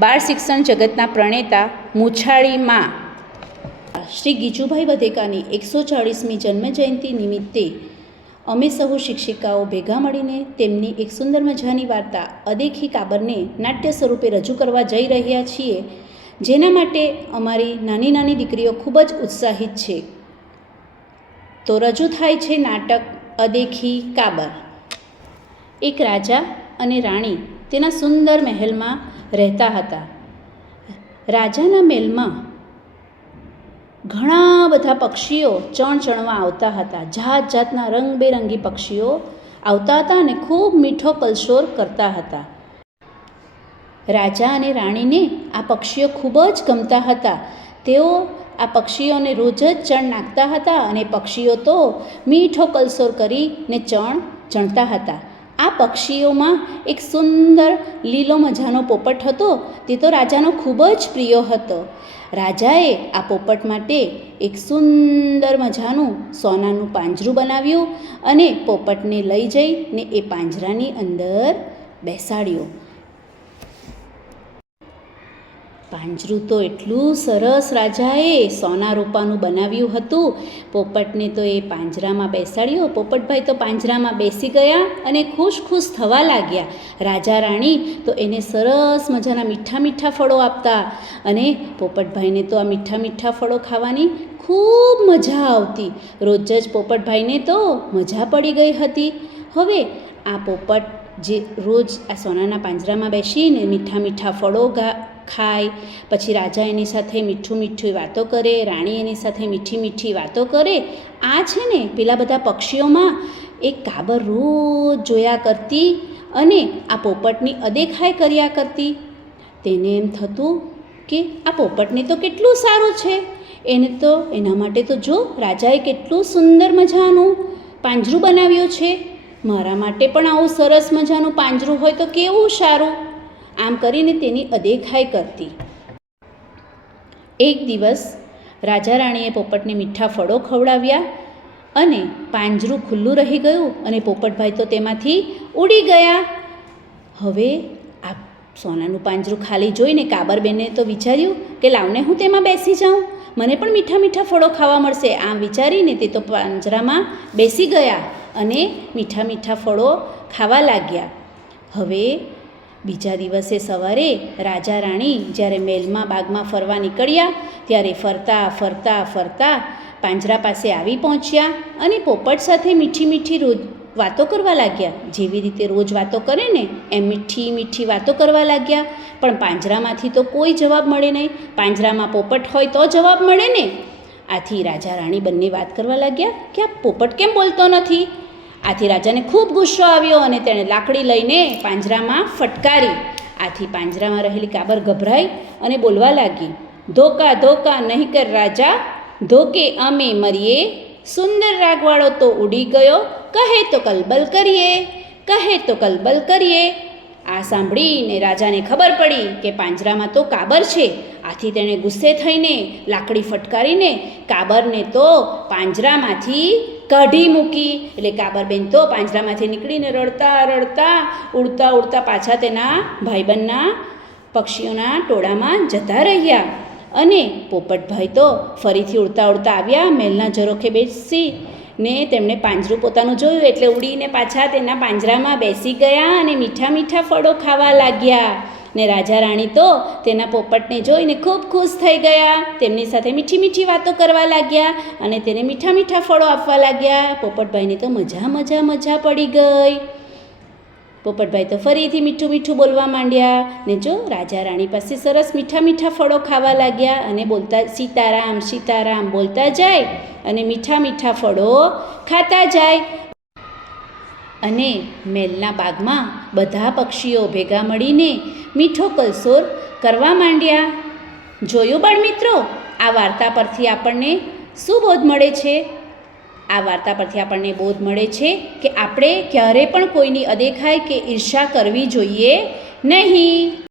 બાળ શિક્ષણ જગતના પ્રણેતા મૂછાળીમાં શ્રી ગીજુભાઈ વધેકાની 140મી જન્મજયંતિ નિમિત્તે અમે સહુ શિક્ષિકાઓ ભેગા મળીને તેમની એક સુંદર મજાની વાર્તા અદેખી કાબરને નાટ્ય સ્વરૂપે રજૂ કરવા જઈ રહ્યા છીએ, જેના માટે અમારી નાની નાની દીકરીઓ ખૂબ જ ઉત્સાહિત છે. તો રજૂ થાય છે નાટક અદેખી કાબર. એક રાજા અને રાણી તેના સુંદર મહેલમાં રહેતા હતા. રાજાના મહેલમાં ઘણા બધા પક્ષીઓ ચણચણવા આવતા હતા. જાત જાતના રંગબેરંગી પક્ષીઓ આવતા હતા અને ખૂબ મીઠો કલશોર કરતા હતા. રાજા અને રાણીને આ પક્ષીઓ ખૂબ જ ગમતા હતા. તેઓ આ પક્ષીઓને રોજ જ ચણ નાખતા હતા અને પક્ષીઓ તો મીઠો કલશોર કરીને ચણતા હતા. આ પક્ષીઓમાં એક સુંદર લીલો મજાનો પોપટ હતો. તે તો રાજાનો ખૂબ જ પ્રિય હતો. રાજાએ આ પોપટ માટે એક સુંદર મજાનું સોનાનું પાંજરું બનાવ્યું અને પોપટને લઈ જઈને એ પાંજરાની અંદર બેસાડ્યો. પાંજરું તો એટલું સરસ રાજાએ સોના રૂપાનું બનાવ્યું હતું. પોપટને તો એ પાંજરામાં બેસાડ્યો. પોપટભાઈ તો પાંજરામાં બેસી ગયા અને ખુશ ખુશ થવા લાગ્યા. રાજા રાણી તો એને સરસ મજાના મીઠા મીઠા ફળો આપતા અને પોપટભાઈને તો આ મીઠા મીઠા ફળો ખાવાની ખૂબ મજા આવતી. રોજ જ પોપટભાઈને તો મજા પડી ગઈ હતી. હવે આ પોપટ જે રોજ આ સોનાના પાંજરામાં બેસીને મીઠા મીઠા ફળો ખાય, પછી રાજા એની સાથે મીઠું મીઠું વાતો કરે, રાણી એની સાથે મીઠી મીઠી વાતો કરે. આ છે ને પેલા બધા પક્ષીઓમાં એક કાબર રોજ જોયા કરતી અને આ પોપટની અદેખાઈ કર્યા કરતી. તેને એમ થતું કે આ પોપટને તો કેટલું સારું છે, એને તો એના માટે તો જો રાજાએ કેટલું સુંદર મજાનું પાંજરું બનાવ્યું છે. મારા માટે પણ આવું સરસ મજાનું પાંજરું હોય તો કેવું સારું. આમ કરીને તેની અદેખાઈ કરતી. એક દિવસ રાજા રાણીએ પોપટને મીઠા ફળો ખવડાવ્યા અને પાંજરું ખુલ્લું રહી ગયું અને પોપટભાઈ તો તેમાંથી ઉડી ગયા. હવે આ સોનાનું પાંજરું ખાલી જોઈને કાબરબેને તો વિચાર્યું કે લાવને હું તેમાં બેસી જાઉં, મને પણ મીઠા મીઠા ફળો ખાવા મળશે. આમ વિચારીને તે તો પાંજરામાં બેસી ગયા અને મીઠા મીઠા ફળો ખાવા લાગ્યા. હવે બીજા દિવસે સવારે રાજા રાણી જ્યારે મહેલમાં બાગમાં ફરવા નીકળ્યા ત્યારે ફરતા ફરતા ફરતા પાંજરા પાસે આવી પહોંચ્યા અને પોપટ સાથે મીઠી મીઠી રોજ વાતો કરવા લાગ્યા. જેવી રીતે રોજ વાતો કરે ને એમ મીઠી મીઠી વાતો કરવા લાગ્યા. પણ પાંજરામાંથી તો કોઈ જવાબ મળે નહીં. પાંજરામાં પોપટ હોય તો જવાબ મળે ને. આથી રાજા રાણી બંને વાત કરવા લાગ્યા કે આ પોપટ કેમ બોલતો નથી. આથી રાજાને ખૂબ ગુસ્સો આવ્યો અને તેણે લાકડી લઈને પાંજરામાં ફટકારી. આથી પાંજરામાં રહેલી કાબર ગભરાઈ અને બોલવા લાગી, ધોકા ધોકા નહીં કર રાજા, ધોકે અમે મરીએ, સુંદર રાગવાળો તો ઉડી ગયો, કહે તો કલબલ કરીએ, કહે તો કલબલ કરીએ. આ સાંભળીને રાજાને ખબર પડી કે પાંજરામાં તો કાબર છે. આથી તેણે ગુસ્સે થઈને લાકડી ફટકારીને કાબરને તો પાંજરામાંથી કાઢી મૂકી. એટલે કાબરબેન તો પાંજરામાંથી નીકળીને રડતા રડતા ઉડતા ઉડતા પાછા તેના ભાઈબંધના પક્ષીઓના ટોળામાં જતા રહ્યા. અને પોપટભાઈ તો ફરીથી ઉડતા ઉડતા આવ્યા. મહેલના ઝરોખે બેસીને તેમણે પાંજરું પોતાનું જોયું એટલે ઉડીને પાછા તેના પાંજરામાં બેસી ગયા અને મીઠા મીઠા ફળો ખાવા લાગ્યા. ને રાજા રાણી તો તેના પોપટને જોઈને ખૂબ ખુશ થઈ ગયા. તેમની સાથે મીઠી મીઠી વાતો કરવા લાગ્યા અને તેને મીઠા મીઠા ફળો આપવા લાગ્યા. પોપટભાઈને તો મજા પડી ગઈ. પોપટભાઈ તો ફરીથી મીઠું મીઠું બોલવા માંડ્યા ને જો રાજા રાણી પાસે સરસ મીઠા મીઠા ફળો ખાવા લાગ્યા અને બોલતા સીતારામ સીતારામ બોલતા જાય અને મીઠા મીઠા ફળો ખાતા જાય. અને મહેલના બાગમાં બધા પક્ષીઓ ભેગા મળીને મીઠો કલશોર કરવા માંડ્યા. જોયું બાળમિત્રો, આ વાર્તા પરથી આપણને શું બોધ મળે છે? આ વાર્તા પરથી આપણને બોધ મળે છે કે આપણે ક્યારે પણ કોઈની અદેખાઈ કે ઈર્ષા કરવી જોઈએ નહીં.